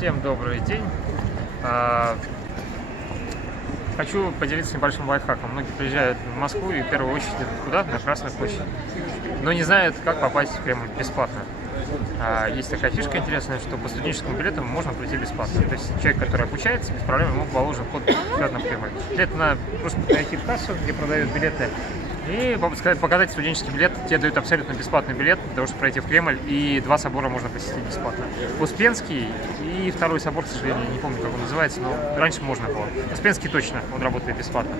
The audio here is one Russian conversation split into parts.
Всем добрый день. Хочу поделиться небольшим лайфхаком. Многие приезжают в Москву и в первую очередь идут куда? На Красную площадь. Но не знают, как попасть в Кремль бесплатно. Есть такая фишка интересная, что по студенческому билету можно пройти бесплатно. То есть человек, который обучается, без проблем ему положен вход бесплатно в Кремль. Для этого надо просто найти в кассу, где продают билеты, и показать студенческий билет. Тебе дают абсолютно бесплатный билет для того, чтобы пройти в Кремль, и 2 собора можно посетить бесплатно. Успенский и второй собор, к сожалению, не помню, как он называется, но раньше можно было. Успенский точно, он работает бесплатно.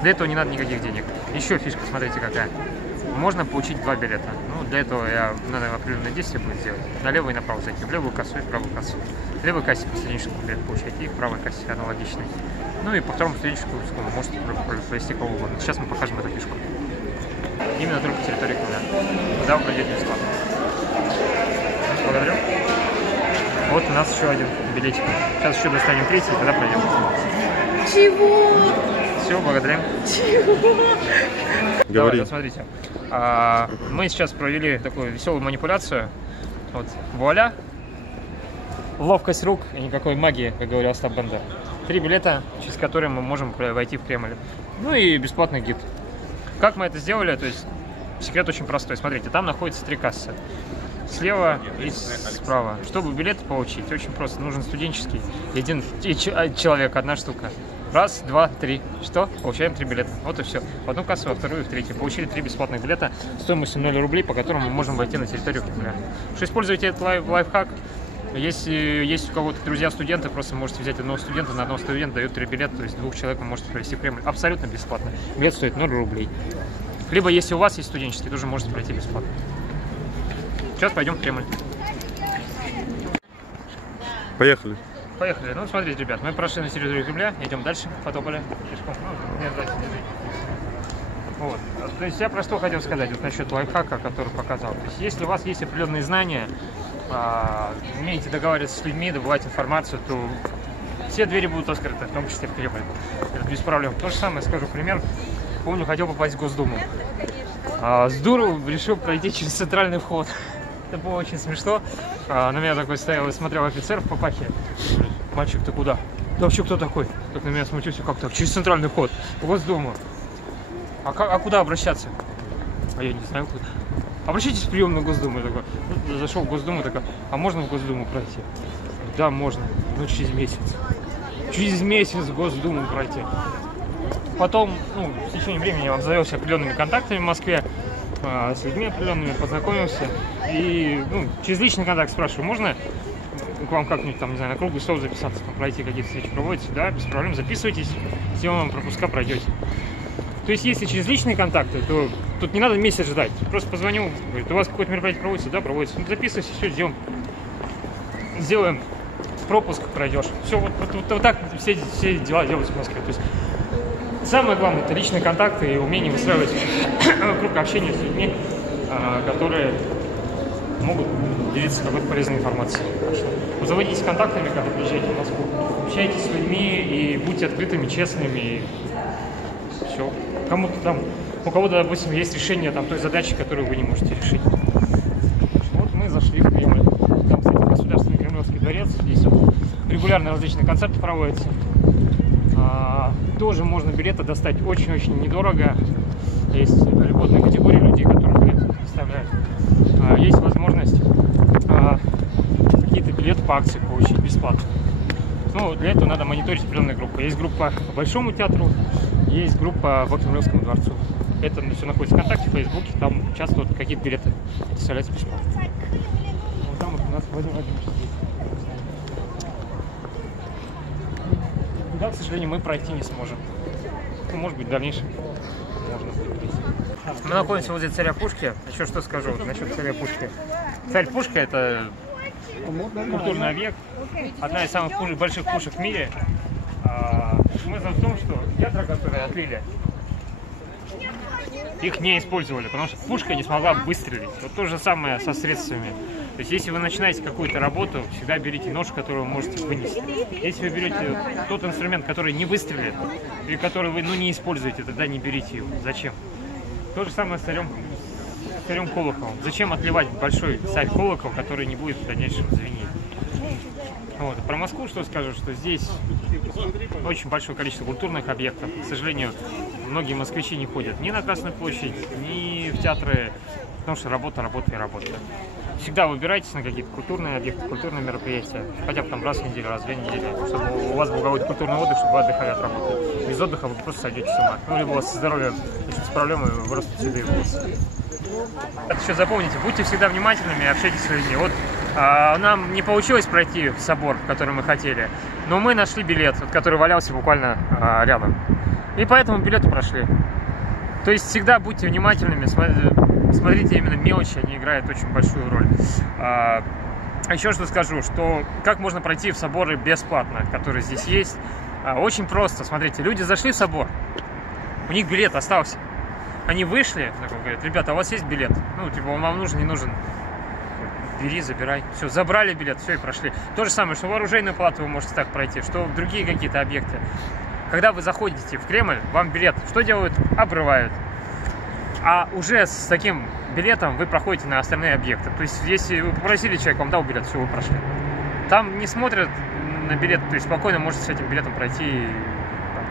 Для этого не надо никаких денег. Еще фишка, смотрите какая. Можно получить 2 билета. Ну, для этого надо определенное действие будет сделать. Налево и направо зайти. В левую кассу и в правую кассу. В левой кассе по студенческому билет получать, и в правой кассе аналогичный. Ну и по второму студенческому можете провести кого угодно. Сейчас мы покажем эту фишку. Именно только территории Кремля. Куда вы пройдете бесплатно. Благодарю. Вот у нас еще один билетик. Сейчас еще достанем третий, и тогда пройдем. Чего? Все, благодарим. Чего? Давай, вот смотрите. Мы сейчас провели такую веселую манипуляцию. Вот, вуаля. Ловкость рук и никакой магии, как говорил Остап Бендер. 3 билета, через которые мы можем войти в Кремль. Ну и бесплатный гид. Как мы это сделали? То есть секрет очень простой. Смотрите, там находится 3 кассы. Слева и справа. Чтобы билеты получить, очень просто. Нужен студенческий. Один человек, одна штука. Раз, два, три. Что? Получаем 3 билета. Вот и все. В одну кассу, во вторую и в третью. Получили 3 бесплатных билета стоимостью 0 рублей, по которым мы можем войти на территорию Кремля. Что используйте этот лайфхак. Если есть у кого-то друзья-студенты, просто можете взять одного студента, на одного студента дают 3 билета, то есть 2 человек вы можете провести в Кремль абсолютно бесплатно. Билет стоит 0 рублей. Либо, если у вас есть студенческий, тоже можете пройти бесплатно. Сейчас пойдем в Кремль. Поехали. Поехали. Ну, смотрите, ребят, мы прошли на территорию Кремля, идем дальше, потопали пешком. Вот. То есть я про что хотел сказать вот насчет лайфхака, который показал. То есть если у вас есть определенные знания, умеете договариваться с людьми, добывать информацию, то все двери будут открыты, в том числе в Кремль. Это без проблем. То же самое, скажу пример. Помню, хотел попасть в Госдуму. С дуру решил пройти через центральный вход. Это было очень смешно. На меня такой стоял и смотрел офицер в папахе. Мальчик, ты куда? Да вообще кто такой? Так на меня смутился, как так? Через центральный вход в Госдуму. А куда обращаться? А я не знаю куда. Обращайтесь в приемную Госдуму. Я такой, ну, зашел в Госдуму, такой, а можно в Госдуму пройти? Да, можно, но через месяц. Через месяц в Госдуму пройти. Потом, ну, в течение времени я обзавелся определенными контактами в Москве, с людьми определенными, познакомился. И через личный контакт спрашиваю, можно к вам как-нибудь там, не знаю, на круглый стол записаться, там, пройти какие-то встречи проводите? Да, без проблем, записывайтесь, сделаем вам пропуска, пройдете. То есть, если через личные контакты, то тут не надо месяц ждать. Просто позвонил, говорит, у вас какое-то мероприятие проводится? Да, проводится. Ну, записывайся, все, сделаем пропуск, пройдешь. Все, вот так все дела делаются в Москве. То есть, самое главное, это личные контакты и умение выстраивать круг общения с людьми, которые могут делиться какой-то полезной информацией. Заводитесь контактами, когда приезжаете в Москву, общайтесь с людьми и будьте открытыми, честными. И все. Кому-то там, у кого-то, допустим, есть решение там той задачи, которую вы не можете решить. Вот мы зашли в Кремль. Там, кстати, Государственный Кремлевский дворец. Здесь вот регулярно различные концерты проводятся. Тоже можно билеты достать очень-очень недорого. Есть льготная категория людей, которые билеты предоставляют. Есть возможность какие-то билеты по акции получить бесплатно. Ну, для этого надо мониторить определенные группы. Есть группа по Большому театру, есть группа по Кремлевскому дворцу. Это все находится в ВКонтакте, в Фейсбуке. Там часто вот какие-то билеты предоставляются бесплатно. Вот там вот у нас Владимир Владимирович. Да, к сожалению, мы пройти не сможем. Ну, может быть, в дальнейшем можно будет пройти. Мы находимся возле царя Пушки. Еще что скажу насчет царя Пушки. Царь Пушка — это культурный объект, одна из самых больших пушек в мире. Смысл в том, что ядра, которые отлили, их не использовали, потому что пушка не смогла выстрелить. Вот то же самое со средствами. То есть, если вы начинаете какую-то работу, всегда берите нож, который вы можете вынести. Если вы берете тот инструмент, который не выстрелит, или который вы не используете, тогда не берите его. Зачем? То же самое с царем Колоколом. Зачем отливать большой царь колокол, который не будет в дальнейшем звенеть? Вот. Про Москву что скажу, что здесь очень большое количество культурных объектов. К сожалению, многие москвичи не ходят ни на Красную площадь, ни в театры, потому что работа, работа и работа. Всегда выбирайтесь на какие-то культурные объекты, культурные мероприятия, хотя бы там раз в неделю, раз в 2 недели, чтобы у вас был какой-то культурный отдых, чтобы вы отдыхали от работы. Без отдыха вы просто сойдете с ума. Ну, либо у вас со здоровьем начнутся проблемы, вы просто сюда и волосы. Еще запомните, будьте всегда внимательными и общайтесь с людьми. Вот нам не получилось пройти в собор, который мы хотели, но мы нашли билет, который валялся буквально рядом. И поэтому билеты прошли. То есть всегда будьте внимательными, смотрите именно мелочи, они играют очень большую роль. Еще что скажу, что как можно пройти в соборы бесплатно, которые здесь есть. Очень просто, смотрите, люди зашли в собор, у них билет остался. Они вышли, говорят: ребята, у вас есть билет? Ну, типа, он вам нужен, не нужен? Бери, забирай. Все, забрали билет, все, и прошли. То же самое, что в оружейную палату вы можете так пройти, что в другие какие-то объекты. Когда вы заходите в Кремль, вам билет что делают? Обрывают. А уже с таким билетом вы проходите на остальные объекты. То есть, если вы попросили человека, вам дал билет, все, вы прошли. Там не смотрят на билет, то есть спокойно можете с этим билетом пройти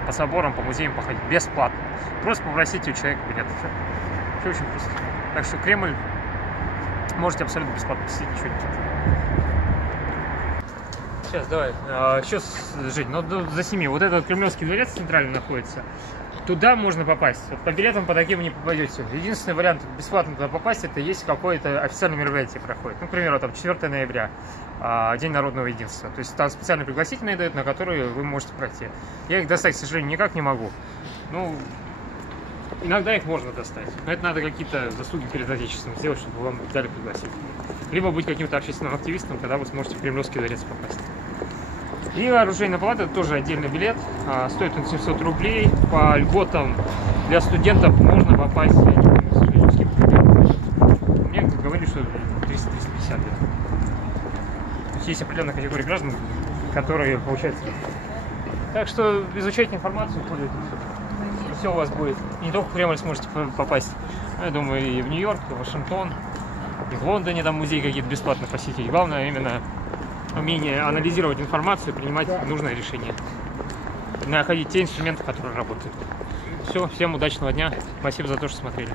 по соборам, по музеям походить бесплатно. Просто попросите у человека билет. Все очень просто. Так что Кремль можете абсолютно бесплатно посетить, ничего не платить. Сейчас, давай. Сейчас, Жень, ну засеми. Вот этот Кремлевский дворец центральный находится. Туда можно попасть. Вот по билетам по таким вы не попадете. Единственный вариант бесплатно туда попасть, это если какое-то официальное мероприятие проходит. Ну, к примеру, там 4 ноября, День народного единства. То есть там специально пригласительные дают, на которые вы можете пройти. Я их достать, к сожалению, никак не могу. Ну, иногда их можно достать. Но это надо какие-то заслуги перед Отечеством сделать, чтобы вам дали пригласить. Либо быть каким-то общественным активистом, тогда вы сможете в Кремлевский дворец попасть. И оружейная палата — это тоже отдельный билет, стоит он 700 рублей. По льготам для студентов можно попасть, я не помню, к сожалению, сколько билетов. Мне говорили, что 300-350 лет. То есть есть определенная категория граждан, которые получают средства. Так что изучайте информацию, пользуйтесь. Все у вас будет. И не только в Кремль сможете попасть, я думаю, и в Нью-Йорк, и в Вашингтон, и в Лондоне там музей какие-то бесплатно посетить. Главное именно умение анализировать информацию и принимать нужное решение. Находить те инструменты, которые работают. Все, всем удачного дня. Спасибо за то, что смотрели.